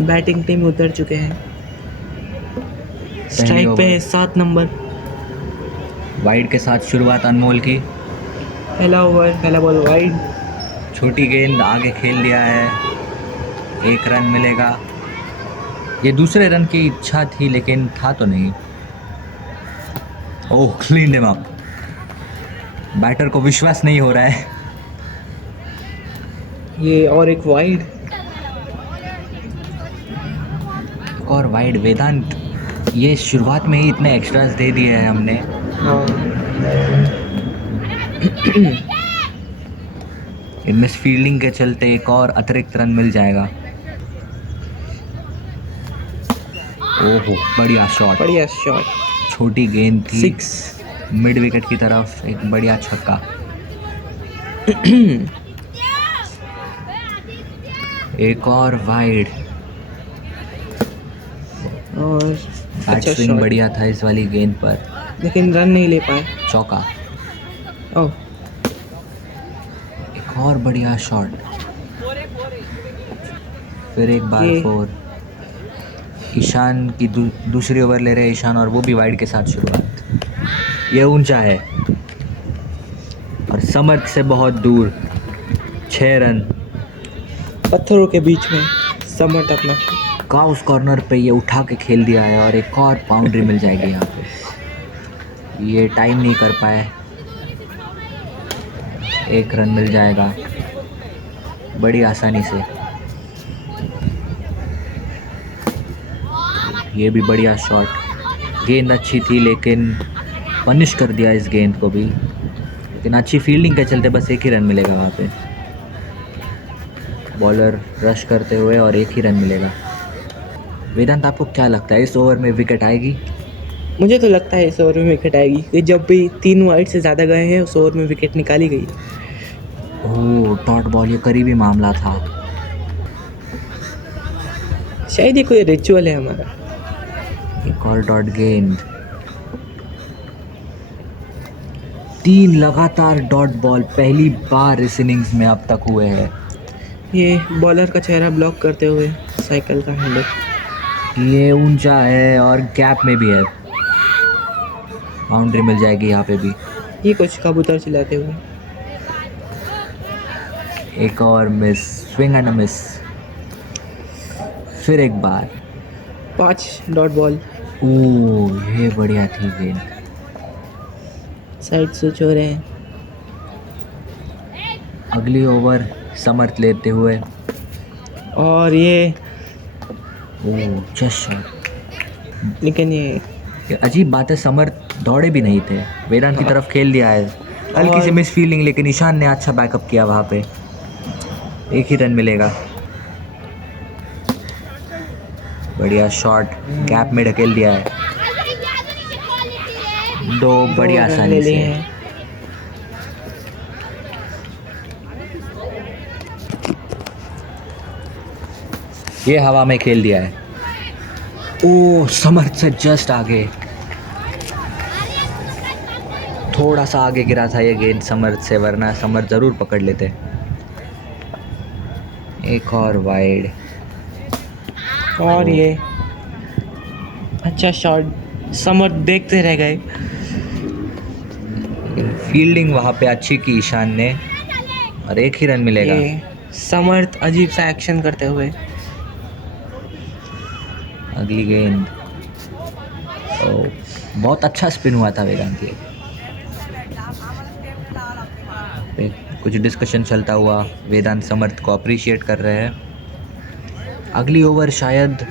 Batting team उतर चुके हैं। स्ट्राइक पे है 7 नंबर। वाइड के साथ शुरुआत अनमोल की। पहला ओवर, पहला बॉल वाइड। छोटी गेंद आगे खेल लिया है, 1 रन मिलेगा। ये दूसरे रन की इच्छा थी लेकिन था तो नहीं। ओह, क्लीन हिम अप। बैटर को विश्वास नहीं हो रहा है। ये और एक वाइड। और वाइड। वेदांत, ये शुरुआत में ही इतने एक्स्ट्रास दे दिए हैं हमने। हाँ। मिस फील्डिंग के चलते एक और अतिरिक्त रन मिल जाएगा। ओहो, बढ़िया शॉट। बढ़िया शॉट। छोटी गेंद थी, 6। मिड विकेट की तरफ एक बढ़िया छक्का। एक और वाइड। और बैट अच्छा स्विंग शॉट, बढ़िया था इस वाली गेंद पर। लेकिन रन नहीं ले पाए। चौका। ओह, एक और बढ़िया शॉट। फिर एक बार ये 4। ईशान की दूसरी ओवर ले रहे हैं ईशान, और वो भी वाइड के साथ शुरुआत। ये ऊंचा है और समर्थ से बहुत दूर। 6 रन। पत्थरों के बीच में समर्थ अपना। काउस कॉर्नर पे ये उठा के खेल दिया है और एक और बाउंड्री मिल जाएगी यहाँ पे। ये टाइम नहीं कर पाए। 1 रन मिल जाएगा बड़ी आसानी से। ये भी बढ़िया शॉट। गेंद अच्छी थी लेकिन पनिश कर दिया इस गेंद को भी। लेकिन अच्छी फील्डिंग के चलते बस 1 ही रन मिलेगा वहाँ पे। बॉलर रश करते हुए और 1 ही रन मिलेगा। वेदांत, आपको क्या लगता है इस ओवर में विकेट आएगी? मुझे तो लगता है इस ओवर में विकेट आएगी, कि जब भी 3 वाइड से ज़्यादा गए हैं उस ओवर में विकेट निकाली गई। ओह, डॉट बॉल, ये करीबी मामला था। शायद ये कोई रिचुअल है हमारा। एक और डॉट गेंद। 3 लगातार डॉट बॉल पहली बार इस इनिंग्स में अब तक हुए हैं। ये बॉलर का चेहरा ब्लॉक करते हुए साइकिल का हैंडल। ये ऊंचा है और गैप में भी है। बाउंड्री मिल जाएगी यहाँ पे भी। ये कुछ कबूतर चिल्लाते हुए। एक और miss, swing and a miss. फिर एक बार 5 डॉट बॉल। ओह, ये बढ़िया थी गेंद। साइड स्विच हो रहे हैं। अगली ओवर समर्थ लेते हुए। और ये ओह, जस्ट शॉट। लेकिन ये अजीब बात है, समर्थ दौड़े भी नहीं थे। वेदांत की तरफ खेल दिया है। हल्की सी मिस फील्डिंग, लेकिन ईशान ने अच्छा बैकअप किया वहाँ पे। 1 ही रन मिलेगा। बढ़िया शॉट, गैप में ढकेल दिया है। 2 बड़ी रन आसानी ले से। लिए हैं। ये हवा में खेल दिया है। ओह, समर्थ से जस्ट आगे। थोड़ा सा आगे गिरा था ये गेंद समर्थ से, वरना समर्थ ज़रूर पकड़ लेते। एक और वाइड। और ये अच्छा शॉट, समर्थ देखते रह गए। फील्डिंग वहाँ पे अच्छी की ईशान ने, और 1 ही रन मिलेगा। ये समर्थ अजीब सा एक्शन करते हुए। अगली गेंद। ओह, बहुत अच्छा स्पिन हुआ था वेदांत के। कुछ डिस्कशन चलता हुआ वेदांत समर्थ को अप्रिशिएट कर रहे हैं। अगली ओवर शायद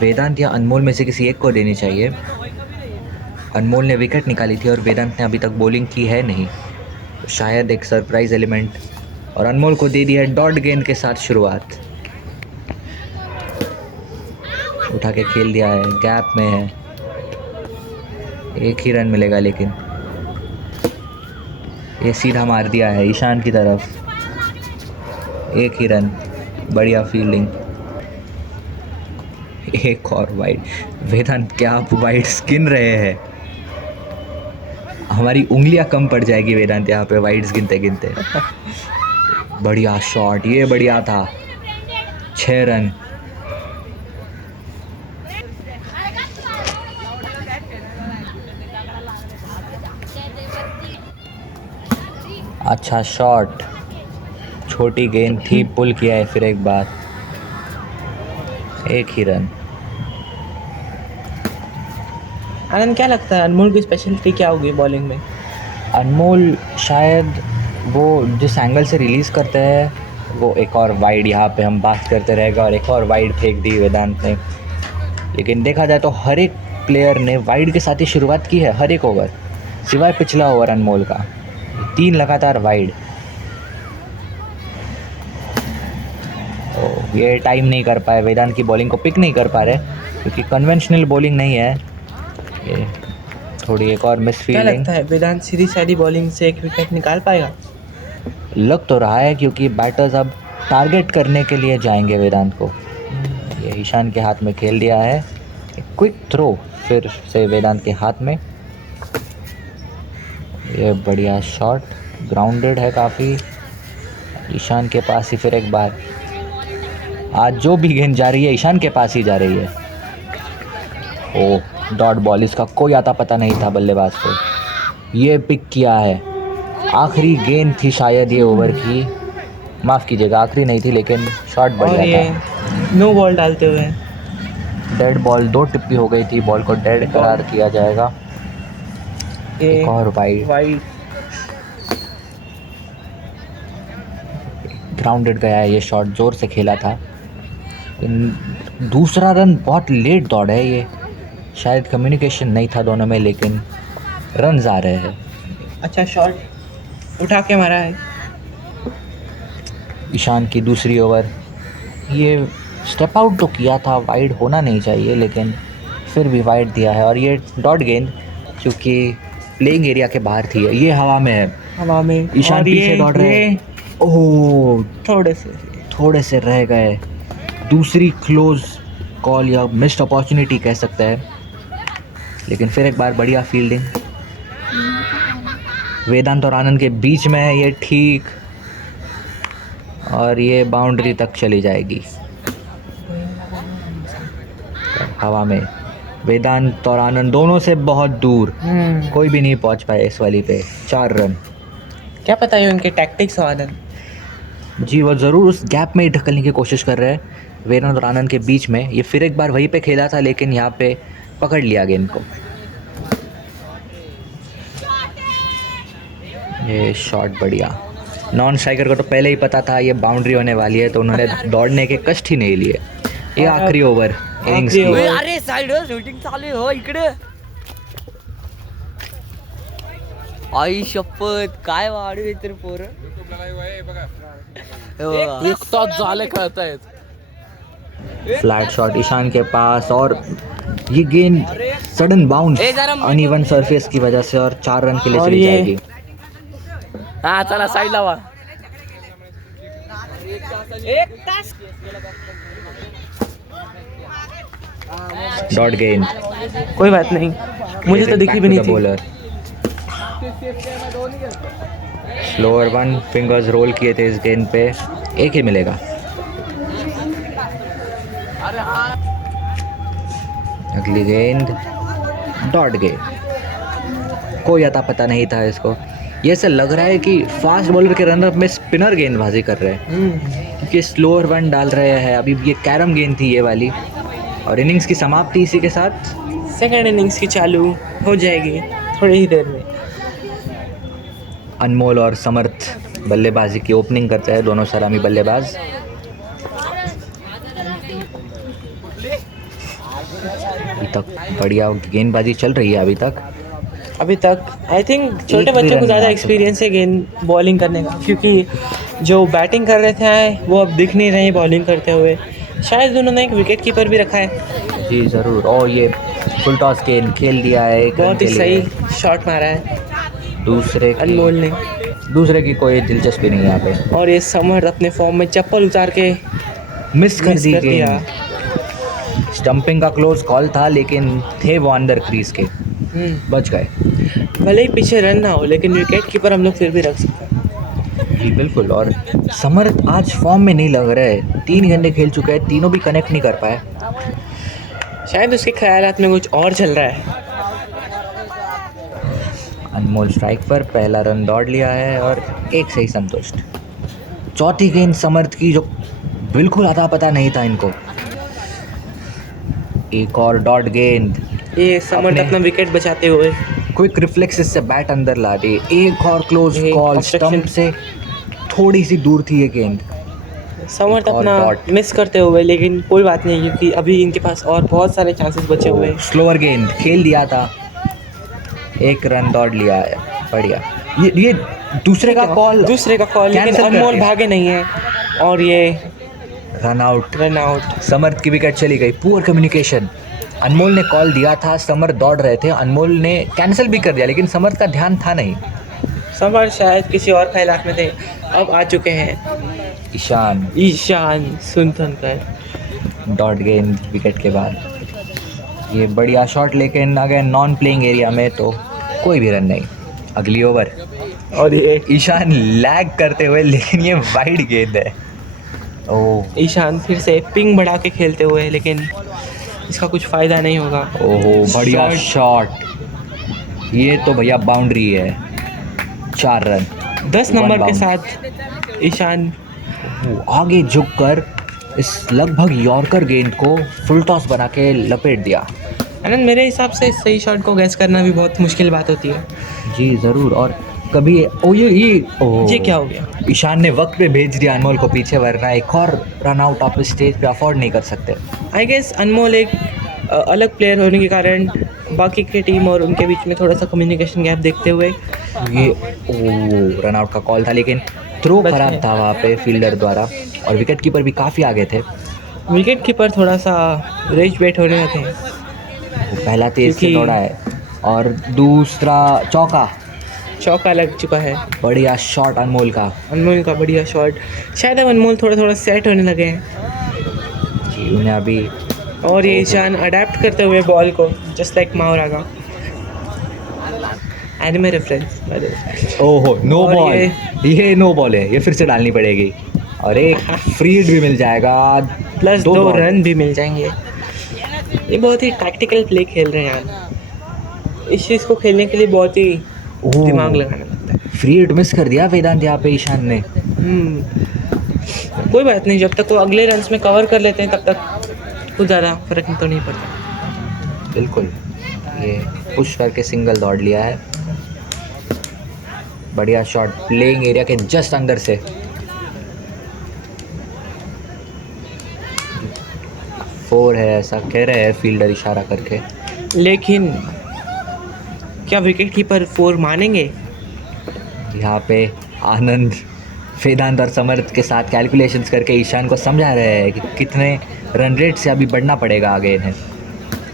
वेदांत या अनमोल में से किसी एक को देनी चाहिए। अनमोल ने विकेट निकाली थी और वेदांत ने अभी तक बॉलिंग की है नहीं, तो शायद एक सरप्राइज़ एलिमेंट। और अनमोल को दे दी है डॉट गेंद के साथ शुरुआत। उठा के खेल दिया है, गैप में है। 1 ही रन मिलेगा, लेकिन ये सीधा मार दिया है ईशान की तरफ। 1 ही रन, बढ़िया फील्डिंग। एक और वाइड। वेदांत, क्या आप वाइड स्किन रहे हैं? हमारी उंगलियां कम पड़ जाएगी वेदांत यहाँ पे वाइड्स गिनते गिनते। बढ़िया शॉट, ये बढ़िया था। 6 रन। अच्छा शॉट, छोटी गेंद थी, पुल किया है फिर एक बार। 1 ही रन। आनंद, क्या लगता है अनमोल की स्पेशलिटी क्या होगी बॉलिंग में? अनमोल शायद वो जिस एंगल से रिलीज़ करते हैं वो एक और वाइड यहाँ पे हम बात करते रहेगा, और एक और वाइड फेंक दी वेदांत ने। लेकिन देखा जाए तो हर एक प्लेयर ने वाइड के साथ ही शुरुआत की है हर एक ओवर, सिवाय पिछला ओवर अनमोल का। 3 लगातार वाइड। तो ये टाइम नहीं कर पाए, वेदांत की बॉलिंग को पिक नहीं कर पा रहे क्योंकि कन्वेंशनल बॉलिंग नहीं है ये। थोड़ी एक और मिस क्या फील्डिंग। लगता है वेदांत सीधी सादी बॉलिंग से एक विकेट निकाल पाएगा? लग तो रहा है क्योंकि बैटर्स अब टारगेट करने के लिए जाएंगे वेदांत को। ये ईशान के हाथ में खेल दिया है। एक क्विक थ्रो फिर से वेदांत के हाथ में। ये बढ़िया शॉट, ग्राउंडेड है काफ़ी। ईशान के पास ही फिर एक बार। आज जो भी गेंद जा रही है ईशान के पास ही जा रही है। ओह, डॉट बॉल, इसका कोई आता पता नहीं था बल्लेबाज को। ये पिक किया है। आखिरी गेंद थी शायद ये ओवर की, माफ़ कीजिएगा आखिरी नहीं थी, लेकिन शॉट और बढ़िया ये था। नो बॉल डालते हुए डेड बॉल, 2 टिप्पी हो गई थी, बॉल को डेड करार किया जाएगा। एक और वाइड। ग्राउंडेड गया है ये शॉट, ज़ोर से खेला था। दूसरा रन बहुत लेट दौड़ है ये, शायद कम्युनिकेशन नहीं था दोनों में, लेकिन रन्स आ रहे हैं। अच्छा शॉट उठा के मारा है। ईशान की दूसरी ओवर। ये स्टेप आउट तो किया था, वाइड होना नहीं चाहिए, लेकिन फिर भी वाइड दिया है। और ये डॉट गेंद क्योंकि प्लेइंग एरिया के बाहर थी, ये हवा में है। हवा में ईशान और पीछे दौड़ रहे हैं। ओह, थोड़े से रह गए। दूसरी क्लोज कॉल या मिस्ड अपॉर्चुनिटी कह सकते हैं, लेकिन फिर एक बार बढ़िया फील्डिंग। वेदांत और आनंद के बीच में है ये, ठीक, और ये बाउंड्री तक चली जाएगी। हवा में वेदांत और आनंद दोनों से बहुत दूर, कोई भी नहीं पहुंच पाए इस वाली पे। 4 रन। क्या पता है उनके टैक्टिक्स हो आनंद। जी, वो ज़रूर उस गैप में ही ढकलने की कोशिश कर रहे हैं वेदांत और आनंद के बीच में। ये फिर एक बार वहीं पे खेला था, लेकिन यहाँ पे पकड़ लिया गेंद को। ये शॉट बढ़िया। नॉन स्ट्राइकर को तो पहले ही पता था ये बाउंड्री होने वाली है, तो उन्होंने दौड़ने के कष्ट ही नहीं लिए। ये आखिरी ओवर इनिंग्स की। अरे साइड शूटिंग चालू हो इकडे। आई शपथ, काय वाढू येते रे पोरं. एक तास झाले कळतायत. फ्लैट शॉट ईशान के पास, और ये गेंद सडन बाउंस अनइवन सरफेस की वजह से, और 4 रन के लिए और चली ये- जाएगी। हा चला साइड लावा. डॉट गेंद। कोई बात नहीं, मुझे तो दिखी भी नहीं थी। Bowler slower one, fingers roll किए थे इस गेंद पे, एक ही मिलेगा। अगली गेंद डॉट गेंद, कोई अता पता नहीं था इसको। ये ऐसा लग रहा है कि फास्ट बॉलर के रनअप में स्पिनर गेंदबाजी कर रहे हैं, क्योंकि स्लोअर वन डाल रहे हैं। अभी ये कैरम गेंद थी ये वाली, और इनिंग्स की समाप्ति इसी के साथ। सेकंड इनिंग्स की चालू हो जाएगी थोड़ी ही देर में। अनमोल और समर्थ बल्लेबाजी की ओपनिंग करते हैं, दोनों सलामी बल्लेबाज। अभी तक बढ़िया गेंदबाजी चल रही है अभी तक। आई थिंक छोटे एक भी बच्चों को रन ज़्यादा नहीं आ एक्सपीरियंस है गेंद बॉलिंग करने का, क्योंकि जो बैटिंग कर रहे थे वो अब दिख नहीं रहे बॉलिंग करते हुए। शायद उन्होंने एक विकेट कीपर भी रखा है। जी ज़रूर। और ये फुल टॉस गेंद खेल दिया है, एक रन बहुत ही के लिए। सही शॉट मारा है अनमोल ने। दूसरे की कोई दिलचस्पी नहीं है यहाँ पे। और ये समर्थ अपने फॉर्म में चप्पल उतार के मिस कर दी दिया। गेंद। स्टंपिंग का क्लोज कॉल था, लेकिन थे वो अंदर क्रीज के, बच गए। भले ही पीछे रन ना हो, लेकिन विकेट कीपर हम लोग फिर भी रख सकते हैं। जी बिल्कुल। और समर्थ आज फॉर्म में नहीं लग रहे, 3 गेंदें खेल चुके हैं, तीनों भी कनेक्ट नहीं कर पाए। शायद उसके ख्यालात में कुछ और चल रहा है। अनमोल स्ट्राइक पर, पहला रन दौड़ लिया है और एक से ही संतुष्ट। चौथी गेंद समर्थ की, जो बिल्कुल अता पता नहीं था इनको। एक और डॉट गेंद, ये समर्थ अपना विकेट बचाते हुए। क्विक रिफ्लेक्सेस से बैट अंदर ला दी। एक और क्लोज ये कॉल, obstruction। स्टंप से थोड़ी सी दूर थी ये गेंद। समर्थ एक और अपना dot। मिस करते हुए, लेकिन कोई बात नहीं, क्योंकि अभी इनके पास और बहुत सारे चांसेस बचे हुए हैं। स्लोअर गेंद खेल दिया था, एक रन दौड़ लिया है, बढ़िया। ये दूसरे का कॉल, दूसरे का कॉल, लेकिन cancel कर अनमोल दिया। भागे नहीं है और ये run out. Run out. Samarth की विकेट चली गई। Poor communication. अनमोल ने कॉल दिया था, समर्थ दौड़ रहे थे, अनमोल ने कैंसिल भी कर दिया, लेकिन समर्थ का ध्यान था नहीं। समर्थ शायद किसी और ख्यालात में थे, अब आ चुके हैं ईशान सुनथनकर। डॉट गेंद विकेट के बाद। ये बढ़िया शॉट, लेकिन अगर नॉन प्लेइंग एरिया में तो कोई भी रन नहीं। अगली ओवर और ये ईशान लैग करते हुए, लेकिन ये वाइड गेंद है। ओह ईशान फिर से पिंग बढ़ा के खेलते हुए, लेकिन इसका कुछ फ़ायदा नहीं होगा। ओहो, बढ़िया शॉट। ये तो भैया बाउंड्री है। 4 रन। 10 नंबर One के bound। साथ ईशान वो आगे झुककर इस लगभग यॉर्कर गेंद को फुल टॉस बना के लपेट दिया। आनंद, मेरे हिसाब से सही शॉट को गैस करना भी बहुत मुश्किल बात होती है। जी ज़रूर। और कभी ये क्या हो गया? ईशान ने वक्त पे भेज दिया अनमोल को पीछे, वरना एक और रन आउट आप इस स्टेज पे अफोर्ड नहीं कर सकते। आई गेस अनमोल एक अलग प्लेयर होने के कारण बाकी की टीम और उनके बीच में थोड़ा सा कम्युनिकेशन गैप देखते हुए ये रन आउट का कॉल था, लेकिन थ्रो बच खराब गए। था वहाँ पे फील्डर द्वारा, और विकेट कीपर भी काफ़ी आगे थे। विकेट कीपर थोड़ा सा रेज वेट होने लगे हैं। वो पहला तेज से क्योंकि- दौड़ा है और दूसरा चौका लग चुका है बढ़िया शॉट अनमोल का। अनमोल का, बढ़िया शॉट। शायद अब अनमोल थोड़ा थोड़ा सेट होने लगे हैं, जी उन्हें अभी और ये ईशान अडेप्ट करते हुए बॉल को, जस्ट लाइक माओरागा। Anime reference. ओहो, नो और बॉल। ये नो बॉल है, ये फिर से डालनी पड़ेगी और एक फ्री हिट भी मिल जाएगा, प्लस 2 बॉल। रन भी मिल जाएंगे। ये बहुत ही टैक्टिकल प्ले खेल रहे हैं यार। इस चीज़ को खेलने के लिए बहुत ही ओह। दिमाग लगाना लगता है। फ्री हिट मिस कर दिया वेदांत यहाँ पे ईशान ने। कोई बात नहीं, जब तक वो अगले रन्स में कवर कर लेते हैं तब तक कुछ ज़्यादा फर्क तो नहीं पड़ता। बिल्कुल, ये पुश करके सिंगल दौड़ लिया है। बढ़िया शॉट, प्लेइंग एरिया के जस्ट अंदर से। फोर है ऐसा कह रहे हैं फील्डर इशारा करके। लेकिन क्या विकेट कीपर 4 मानेंगे? यहाँ पे आनंद वेदांत और समर्थ के साथ कैलकुलेशंस करके ईशान को समझा रहे हैं कि कितने रन रेट से अभी बढ़ना पड़ेगा आगे इन्हें।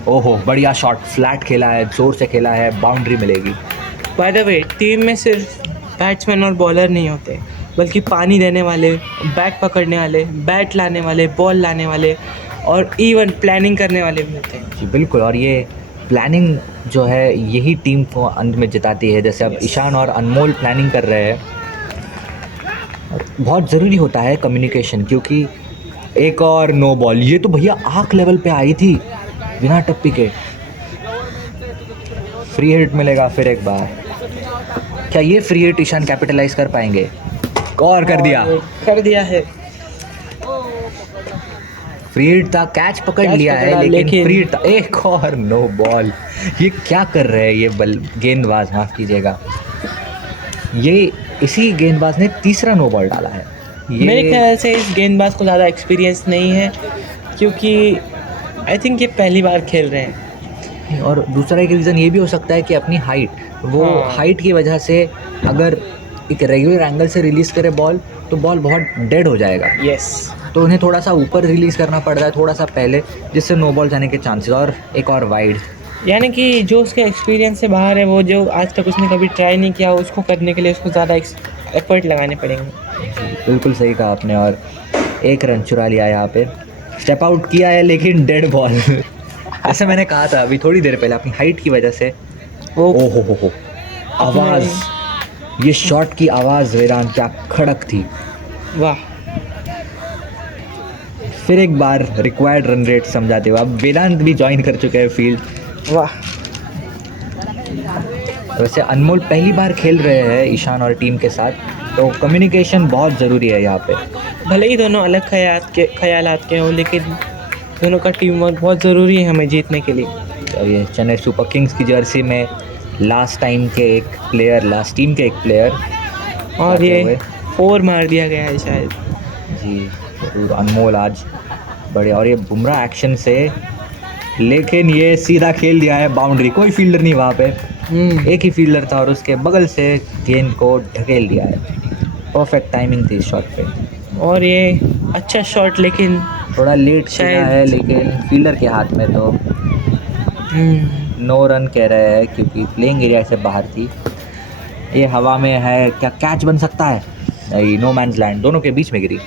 ओहो, बढ़िया शॉट, फ्लैट खेला है, जोर से खेला है, बाउंड्री मिलेगी। बाय द वे, टीम में सिर्फ बैट्समैन और बॉलर नहीं होते, बल्कि पानी देने वाले, बैट पकड़ने वाले, बैट लाने वाले, बॉल लाने वाले और इवन प्लानिंग करने वाले भी होते हैं। जी बिल्कुल। और ये प्लानिंग जो है यही टीम को अंत में जिताती है। जैसे अब ईशान और अनमोल प्लानिंग कर रहे हैं, और बहुत ज़रूरी होता है कम्युनिकेशन, क्योंकि एक और नो बॉल। ये तो भैया आँख लेवल पे आई थी बिना टप्पी के। फ्री हिट मिलेगा फिर एक बार। क्या ये फ्री हिट ईशान कैपिटलाइज कर पाएंगे? और कर दिया है। फ्री हिट था, कैच पकड़ कैच लिया पकड़ा, है, लेकिन लेकिन- फ्री हिट था। एक और नो बॉल। ये क्या कर रहे हैं ये गेंदबाज, माफ़ कीजिएगा। ये इसी गेंदबाज ने तीसरा नो बॉल डाला है। मेरे ख्याल से इस गेंदबाज को ज़्यादा एक्सपीरियंस नहीं है, क्योंकि आई थिंक ये पहली बार खेल रहे हैं। और दूसरा एक रीज़न ये भी हो सकता है कि अपनी हाइट, वो हाँ। हाइट की वजह से अगर एक रेगुलर एंगल से रिलीज़ करे बॉल, तो बॉल बहुत डेड हो जाएगा। यस। तो उन्हें थोड़ा सा ऊपर रिलीज़ करना पड़ रहा है, थोड़ा सा पहले, जिससे नो बॉल जाने के चांसेस। और एक और वाइड। यानी कि जो उसके एक्सपीरियंस से बाहर है, वो जो आज तक उसने कभी ट्राई नहीं किया, उसको करने के लिए उसको ज़्यादा एफर्ट लगाने पड़ेंगे। बिल्कुल सही कहा आपने। और एक रन चुरा लिया यहाँ पे, स्टेप आउट किया है, लेकिन डेड बॉल। जैसे मैंने कहा था अभी थोड़ी देर पहले, अपनी हाइट की वजह से। वो ओहो हो, आवाज़, ये शॉट की आवाज़ वेदांत क्या खड़क थी। वाह। फिर एक बार रिक्वायर्ड रन रेट समझाते हुए अब वेदांत भी ज्वाइन कर चुके हैं फील्ड। वाह। वैसे अनमोल पहली बार खेल रहे हैं ईशान और टीम के साथ, तो कम्युनिकेशन बहुत ज़रूरी है यहाँ पे। भले ही दोनों अलग ख्यालात के हों, लेकिन दोनों का टीम वर्क बहुत ज़रूरी है हमें जीतने के लिए। और ये चेन्नई सुपर किंग्स की जर्सी में लास्ट टीम के एक प्लेयर और ये 4 मार दिया गया है शायद। जी जरूर, अनमोल आज बड़े, और ये बुमराह एक्शन से, लेकिन ये सीधा खेल दिया है बाउंड्री, कोई फील्डर नहीं वहाँ पे, एक ही फील्डर था और उसके बगल से गेंद को ढकेल दिया है। परफेक्ट टाइमिंग थी इस शॉट पे। और ये अच्छा शॉट, लेकिन थोड़ा लेट शायद है, लेकिन फील्डर के हाथ में तो नो रन कह रहे हैं क्योंकि प्लेइंग एरिया से बाहर थी। ये हवा में है, क्या कैच बन सकता है? नहीं, नो मैन्स लैंड, दोनों के बीच में गिरी।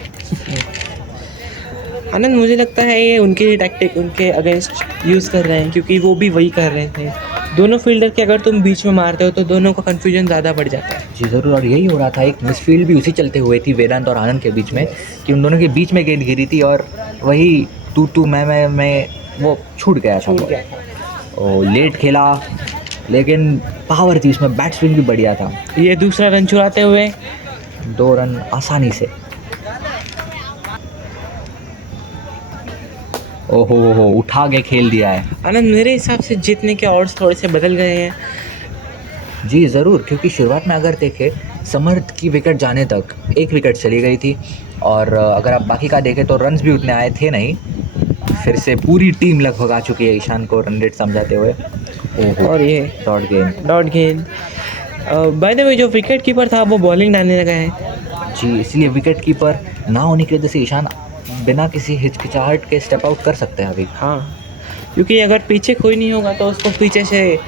आनंद, मुझे लगता है ये उनके टैक्टिक उनके अगेंस्ट यूज़ कर रहे हैं, क्योंकि वो भी वही कर रहे थे। दोनों फील्डर के अगर तुम बीच में मारते हो तो दोनों का कन्फ्यूजन ज़्यादा बढ़ जाता है। जी ज़रूर, और यही हो रहा था। एक मिसफील्ड भी उसी चलते हुए थी वेदांत और आनंद के बीच में, कि उन दोनों के बीच में गेंद गिरी थी और वही तू मैं वो छूट गया था। ओ लेट खेला, लेकिन पावर थी उसमें, बैट स्विंग भी बढ़िया था। ये दूसरा रन चुराते हुए 2 रन आसानी से। ओहो, उठा के खेल दिया है। आनंद, मेरे हिसाब से जीतने के ऑड्स थोड़े से बदल गए हैं। जी ज़रूर, क्योंकि शुरुआत में अगर देखें समर्थ की विकेट जाने तक 1 विकेट चली गई थी, और अगर आप बाकी का देखें तो रन्स भी उतने आए थे नहीं। फिर से पूरी टीम लगभग आ चुकी है ईशान को रन रेट समझाते हुए। और ये डॉट गेंद। बाय द वे, जो विकेट कीपर था वो बॉलिंग डालने लगा है। जी, इसलिए विकेट कीपर ना होने की वजह से ईशान बिना किसी हिचकिचाहट के स्टेप आउट कर सकते हैं अभी। हाँ, क्योंकि अगर पीछे कोई नहीं होगा तो उसको पीछे से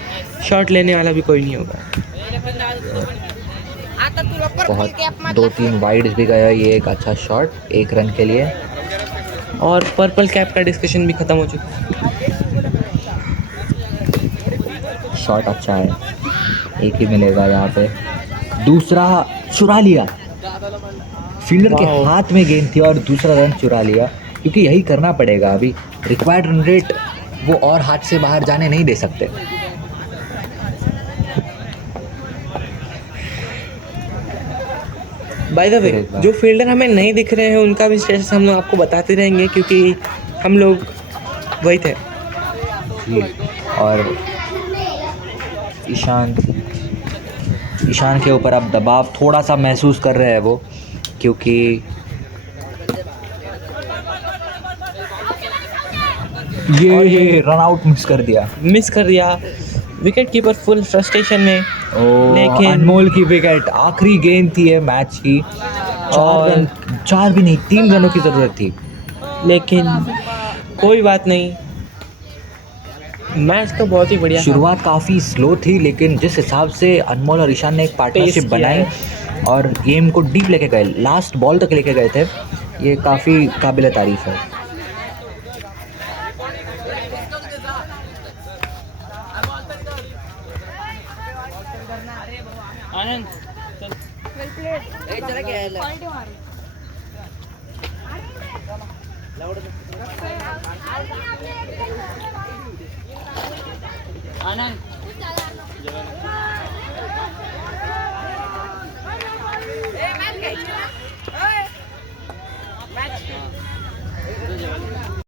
शॉट लेने वाला भी कोई नहीं होगा। बहुत 2-3 वाइड्स भी गया, ये एक अच्छा शॉट 1 रन के लिए। और पर्पल कैप का डिस्कशन भी ख़त्म हो चुका है। शॉट अच्छा है, एक ही मिलेगा यहाँ पे। दूसरा चुरा लिया, फील्डर के हाथ में गेंद थी और दूसरा रन चुरा लिया, क्योंकि यही करना पड़ेगा अभी। रिक्वायर्ड रन रेट वो और हाथ से बाहर जाने नहीं दे सकते। बाय द वे, जो फील्डर हमें नहीं दिख रहे हैं उनका भी स्टेटस हम लोग आपको बताते रहेंगे, क्योंकि हम लोग वही थे। जी, और ईशान के ऊपर अब दबाव थोड़ा सा महसूस कर रहे हैं वो, क्योंकि ये रन आउट मिस कर दिया। विकेट कीपर फुल फ्रस्ट्रेशन में। लेकिन अनमोल की विकेट, आखिरी गेंद थी ये मैच की, और 4 भी नहीं 3 रनों की ज़रूरत थी। लेकिन कोई बात नहीं, मैच तो बहुत ही बढ़िया। शुरुआत काफ़ी स्लो थी, लेकिन जिस हिसाब से अनमोल और ईशान ने एक पार्टनरशिप बनाई और गेम को डीप लेके गए, लास्ट बॉल तक लेके गए थे, ये काफ़ी काबिल तारीफ़ है। आनंद